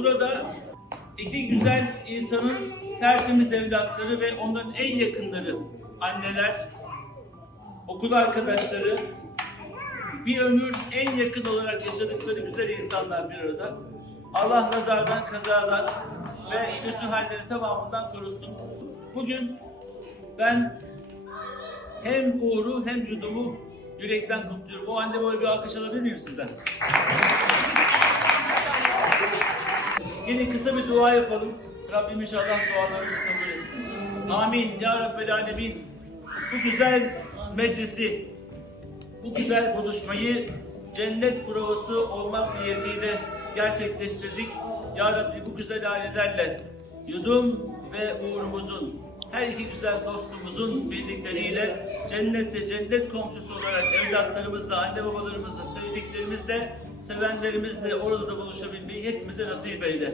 Burada iki güzel insanın tertemiz evlatları ve onların en yakınları, anneler, okul arkadaşları, bir ömür en yakın olarak yaşadıkları güzel insanlar bir arada. Allah nazardan, kazadan ve kötü halleri tamamından korusun. Bugün ben hem Uğur'u hem Yudum'u yürekten kutluyorum. O anne böyle bir alkış alabilir miyim sizden? Yine kısa bir dua yapalım. Rabbim inşallah dualarımızı kabul etsin. Amin. Ya Rabbel Alemin. Bu güzel meclisi, bu güzel buluşmayı cennet provası olmak niyetiyle gerçekleştirdik. Ya Rabbi bu güzel ailelerle yudum ve uğrumuzun her iki güzel dostumuzun birlikleriyle cennette cennet komşusu olarak evlatlarımızla, anne babalarımızla, sevdiklerimizle, sevenlerimizle orada da buluşabilmeyi hepimize nasip eyle.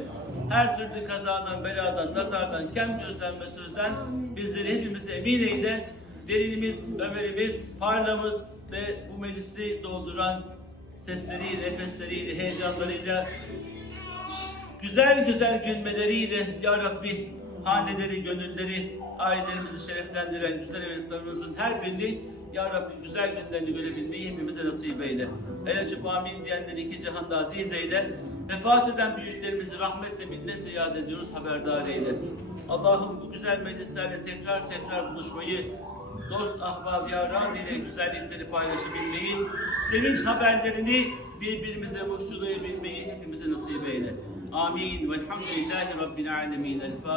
Her türlü kazadan, beladan, nazardan, kem gözden ve sözden bizleri hepimize emin eyle. Derinimiz, Ömer'imiz, parlamız ve bu meclisi dolduran sesleriyle, nefesleriyle, heyecanlarıyla güzel güzel gülmeleriyle Ya Rabbi haneleri, gönülleri, ailelerimizi şereflendiren güzel evlatlarımızın her birini Ya Rabbi güzel günlerini görebilmeyi hepimize nasip eyle. El açıp amin diyenleri iki cihanda aziz eyle. Vefat eden büyüklerimizi rahmetle, minnetle yad ediyoruz, haberdar eyle. Allah'ım bu güzel meclislerle tekrar tekrar buluşmayı, dost, ahbab, yaran ile güzellikleri paylaşabilmeyi, sevinç haberlerini birbirimize muştulayabilmeyi hepimize nasip eyle. Amin. Velhamdülillahi Rabbil alemin. El Fatiha.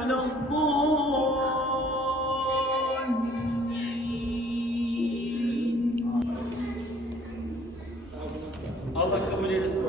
ولا الضالين Allah kabul eylesin.